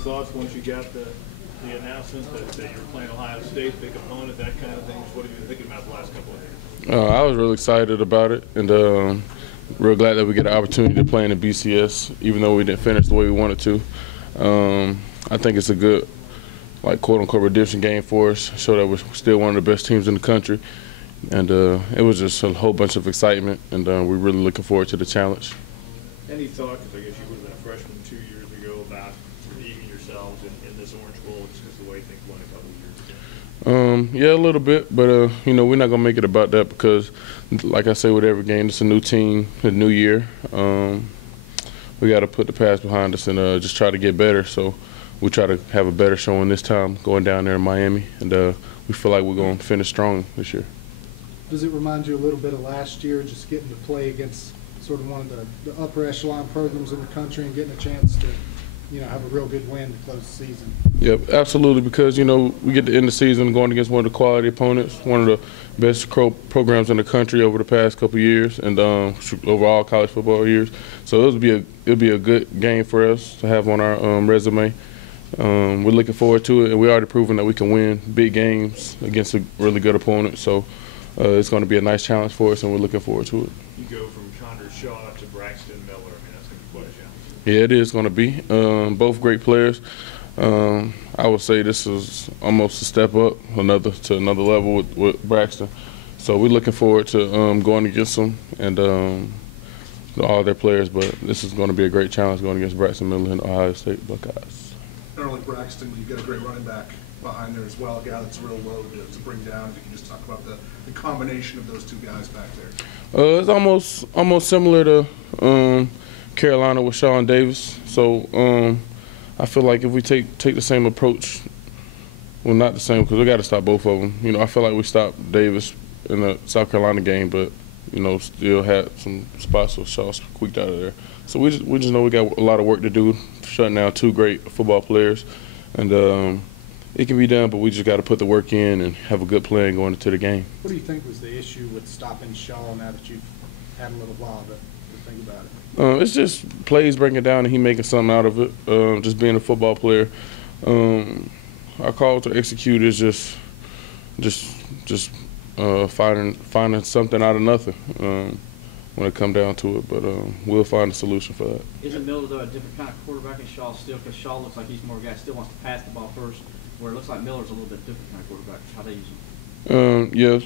thoughts once you got the announcement that you're playing Ohio State, big opponent, that kind of thing? What have you been thinking about the last couple of years? I was really excited about it, and real glad that we get an opportunity to play in the BCS, even though we didn't finish the way we wanted to. I think it's a good, like, quote-unquote redemption game for us, show that we're still one of the best teams in the country. And it was just a whole bunch of excitement, and we're really looking forward to the challenge. Any thought, because I guess you would have been a freshman 2 years ago, about redeeming yourselves in this Orange Bowl just because of the way things went a couple of years ago? Yeah, a little bit, but you know, we're not gonna make it about that because, like I say with every game, it's a new team, a new year. We got to put the past behind us and just try to get better. So we try to have a better showing this time going down there in Miami, and we feel like we're going to finish strong this year. Does it remind you a little bit of last year, just getting to play against sort of one of the upper echelon programs in the country and getting a chance to, you know, have a real good win to close the season? Yep, absolutely, because, you know, we get to end the season going against one of the quality opponents, one of the best programs in the country over the past couple of years, and overall college football years. So it'll be a good game for us to have on our resume. We're looking forward to it, and we're already proven that we can win big games against a really good opponent. So it's going to be a nice challenge for us, and we're looking forward to it. You go from Chandra Shaw to Braxton Miller. I mean, that's going to be quite a challenge. Yeah, it is going to be. Both great players. I would say this is almost a step up to another level with Braxton. So we're looking forward to going against them and all their players. But this is going to be a great challenge going against Braxton Miller and Ohio State Buckeyes. Not only Braxton, you've got a great running back behind there as well, a guy that's a real load to bring down. If you can just talk about the combination of those two guys back there. It's almost similar to Carolina with Sean Davis. So I feel like if we take the same approach, well, not the same because we got to stop both of them. You know, I feel like we stopped Davis in the South Carolina game, but you know, still had some spots where Shaw squeaked out of there. So we just know we got a lot of work to do, shutting down two great football players, and it can be done, but we just got to put the work in and have a good plan going into the game. What do you think was the issue with stopping Shaw now that you've had a little while to think about it? It's just plays breaking it down and he making something out of it. Just being a football player. Our call to execute is just finding something out of nothing when it come down to it. But we'll find a solution for that. Isn't Miller though a different kind of quarterback than Shaw still? Because Shaw looks like he's more a guy still wants to pass the ball first, where it looks like Miller's a little bit different kind of quarterback. How they use him? Yes.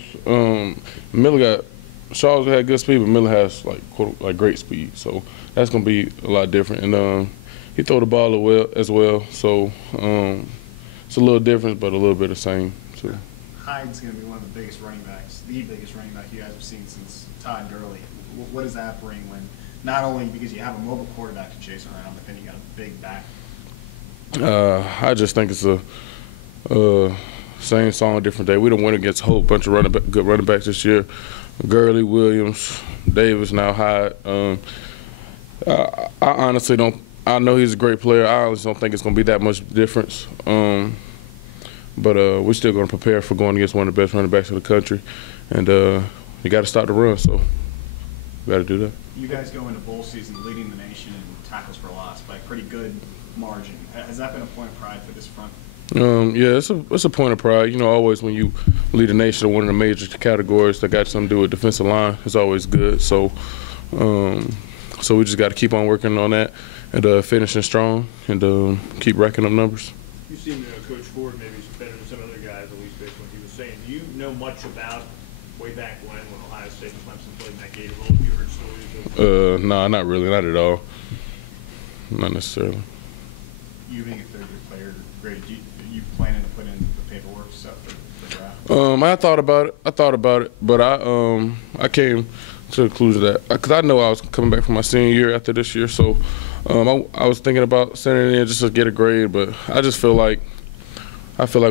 Shaw's had good speed, but Miller has like great speed. So that's gonna be a lot different. And he throw the ball as well. So it's a little different, but a little bit the same too. Hyde's going to be one of the biggest running backs, the biggest running back you guys have seen since Todd Gurley. What does that bring when not only because you have a mobile quarterback to chase around, but then you got a big back? I just think it's a same song, different day. We don't win against a whole bunch of good running backs this year. Gurley, Williams, Davis, now Hyde. I honestly don't. I know he's a great player. I honestly don't think it's going to be that much difference. But we're still going to prepare for going against one of the best running backs in the country. And you got to stop the run, so we got to do that. You guys go into bowl season leading the nation in tackles for loss by a pretty good margin. Has that been a point of pride for this front? Yeah, it's a point of pride. You know, always when you lead a nation in one of the major categories that got something to do with defensive line, it's always good. So we just got to keep on working on that and finishing strong and keep racking up numbers. You seem to know Coach Ford maybe better than some other guys, at least based on what he was saying. Do you know much about way back when Ohio State and Clemson played in that Gator Bowl? Have you heard stories of No, not really, not at all. Not necessarily. You being a third-year player, Grady, you planning to put in the paperwork stuff for draft? I thought about it, but I came to the conclusion that because I know I was coming back from my senior year after this year, so I was thinking about sending it in just to get a grade. But I feel like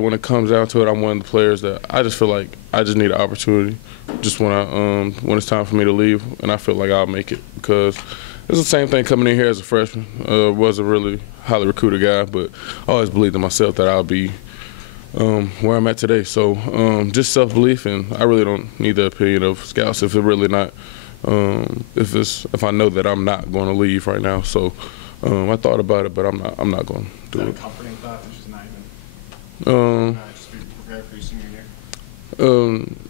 when it comes down to it, I'm one of the players that I just feel like I just need an opportunity just when it's time for me to leave, and I feel like I'll make it because it's the same thing coming in here as a freshman. Wasn't really a highly recruited guy, but I always believed in myself that I'll be where I'm at today. So just self-belief, and I really don't need the opinion of scouts if I know that I'm not going to leave right now. So I thought about it, but I'm not going to Is do that a it. comforting thought? It's just not even just be prepared for your senior year.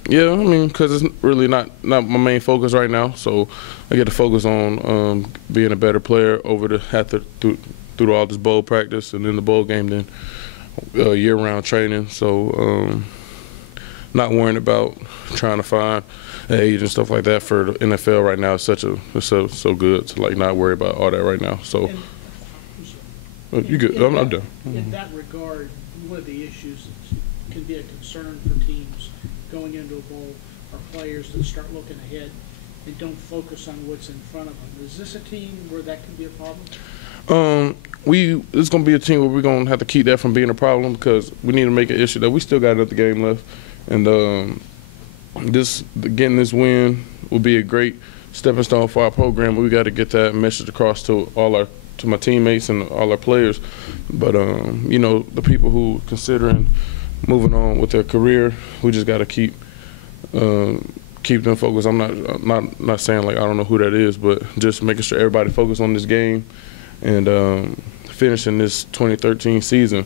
Yeah, I mean, because it's really not my main focus right now. So I get to focus on being a better player through all this bowl practice and then the bowl game, then year-round training. So not worrying about trying to find an age and stuff like that for the NFL right now. It's so good to like not worry about all that right now. So you good? I'm done. In that regard, one of the issues that can be a concern for teams going into a bowl are players that start looking ahead and don't focus on what's in front of them. Is this a team where that can be a problem? It's gonna be a team where we're gonna have to keep that from being a problem because we need to make an issue that we still got another game left, and getting this win will be a great stepping stone for our program. We got to get that message across to my teammates and all our players. But you know, the people who considering moving on with their career, we just got to keep them focused. I'm not saying like I don't know who that is, but just making sure everybody focus on this game and finishing this 2013 season,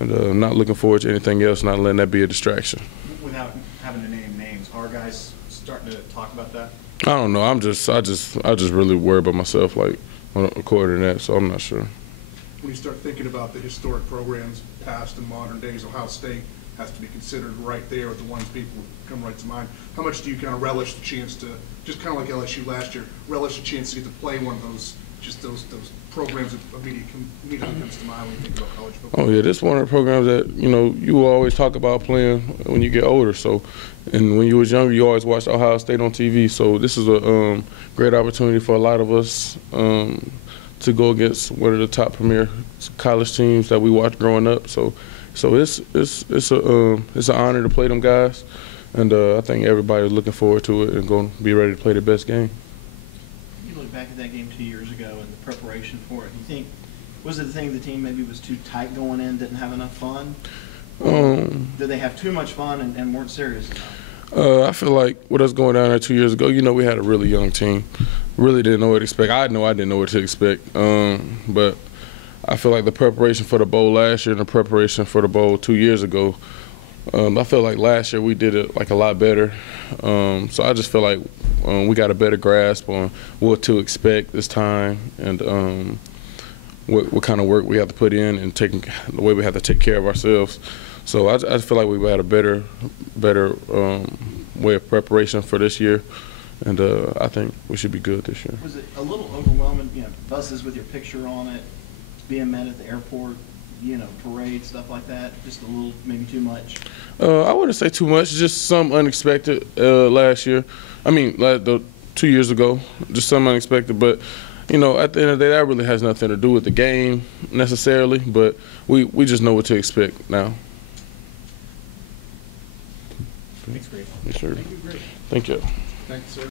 and not looking forward to anything else, not letting that be a distraction. Without having to name names, are guys starting to talk about that? I don't know. I just really worry about myself, like according to that. So I'm not sure. When you start thinking about the historic programs, past and modern days, Ohio State has to be considered right there with the ones people come right to mind. How much do you kind of relish the chance to, just kind of like LSU last year, relish the chance to get to play one of those programs that immediately comes to mind when you think about college football? Oh yeah, this is one of the programs that you will always talk about playing when you get older. So, and when you was younger, you always watched Ohio State on TV. So this is a great opportunity for a lot of us to go against one of the top premier college teams that we watched growing up. So it's an honor to play them guys, and I think everybody's looking forward to it and going to be ready to play their best game. You look back at that game 2 years ago and the preparation for it. You think, was it the thing the team maybe was too tight going in, didn't have enough fun? Did they have too much fun and weren't serious enough? I feel like with us going down there 2 years ago, we had a really young team. Really didn't know what to expect. I know I didn't know what to expect. But I feel like the preparation for the bowl last year and the preparation for the bowl 2 years ago, I feel like last year we did it like a lot better. So I just feel like we got a better grasp on what to expect this time and what kind of work we have to put in and the way we have to take care of ourselves. So I just feel like we had a better way of preparation for this year, and I think we should be good this year. Was it a little overwhelming, buses with your picture on it, being met at the airport, parade, stuff like that? Just a little, maybe too much? I wouldn't say too much, just some unexpected last year. I mean, like 2 years ago, just some unexpected, but at the end of the day, that really has nothing to do with the game necessarily, but we just know what to expect now. Thanks, Grady. Yes, sir. Thank you, Grady. Thank you. Thanks, sir.